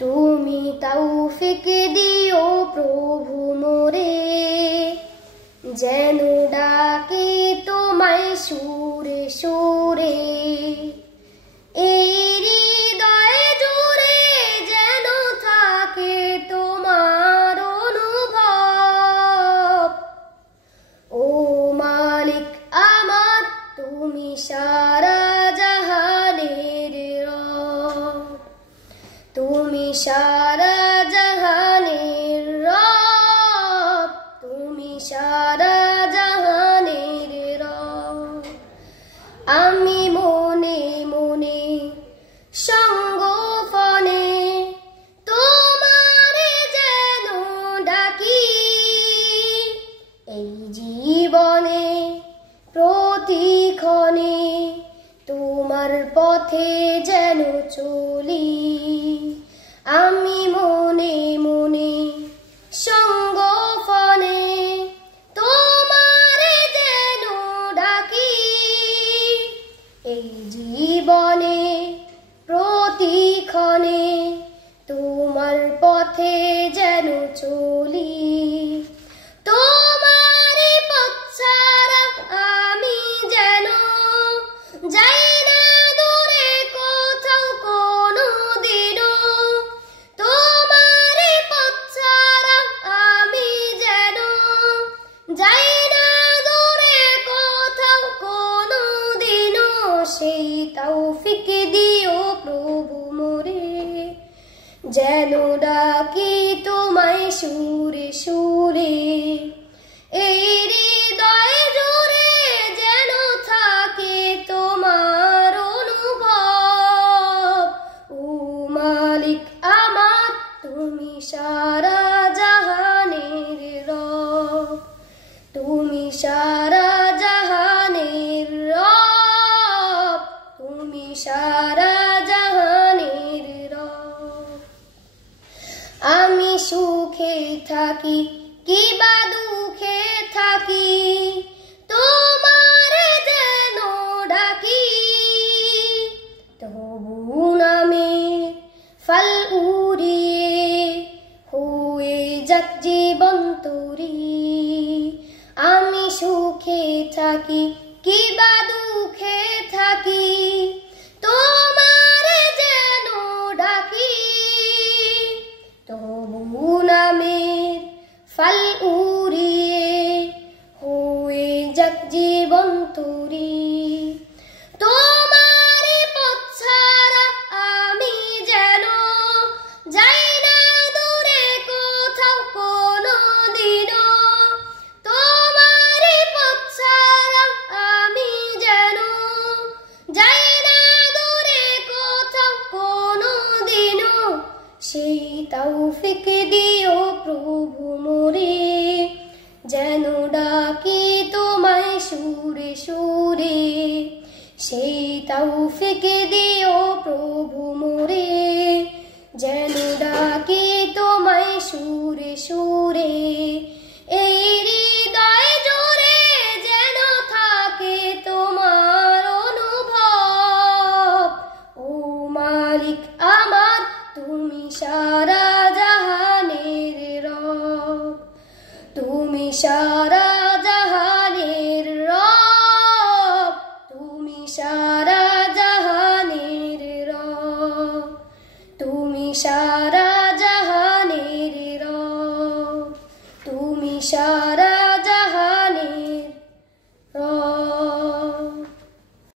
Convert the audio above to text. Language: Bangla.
তুমি তৌফিক দিও প্রভু মোরে, যেন ডাকি তোমায় সুরে সুরে। এই হৃদয় জুড়ে যেন থাকে তোমার অনুভব। ও মালিক আমার, তুমি সারা জাহানের রব। তুমি সারা জাহানের রব, তুমি সারা জাহানের রব। আমি মনে মনে সঙ্গোপনে তোমারে যেন ডাকি, এই জীবনে প্রতিক্ষণে তোমার পথে যেন চলি। আমি মনে মনে সঙ্গোপনে তোমারে যেন ডাকি, এই জীবনে প্রতিক্ষণে তোমার পথে যেন চলি। তোমারে পথ ছাড়া আমি যেন যাই না দূরে কোথাও কোনো দিনও। তোমারে পথ ছাড়া আমি যেন যাই না দূরে কোথাও কোনো দিনও। সেই তৌফিক দিও প্রভু মোরে, যেন ডাকি তোমায় সুরে সুরে। এই হৃদয় জুড়ে যেন থাকে তোমার অনুভব। ও মালিক আমার, তুমি সারা জাহানের রব। তুমি সারা জাহানের রব, তুমি সারা জাহানের রব। আমি সুখে থাকি কিবা দুঃখে থাকি, তোমারে যেন ডাকি। তবু নামের ফল উড়িয়ে হয়ে যাক জীবন তরি। আমি সুখে থাকি কিবা দুঃখে থাকি, তোমারে যেন ডাকি। তবু নামের ফল উড়িয়ে হয়ে যাক জীবন তরি। তোমারে পথ ছাড়া আমি যেন যাই না দূরে কোথাও কোনো দিনও। তোমারে পথ ছাড়া আমি যেন যাই না দূরে কোথাও কোনো দিনও। সেই তৌফিক দিও প্রভু মোরে, যেন ডাকি তোমায় সুরে সুরে। সেই তৌফিক দিও প্রভু মোরে, যেন ডাকি তোমায় সুরে সুরে। এই হৃদয় জুড়ে যেন থাকে তোমার অনুভব। ও মালিক আমার, তুমি সারা জাহানের রব। তুমি সারা জাহানের রব, তুমি সারা জাহানের রব। তুমি সারা জাহানের রব, তুমি সারা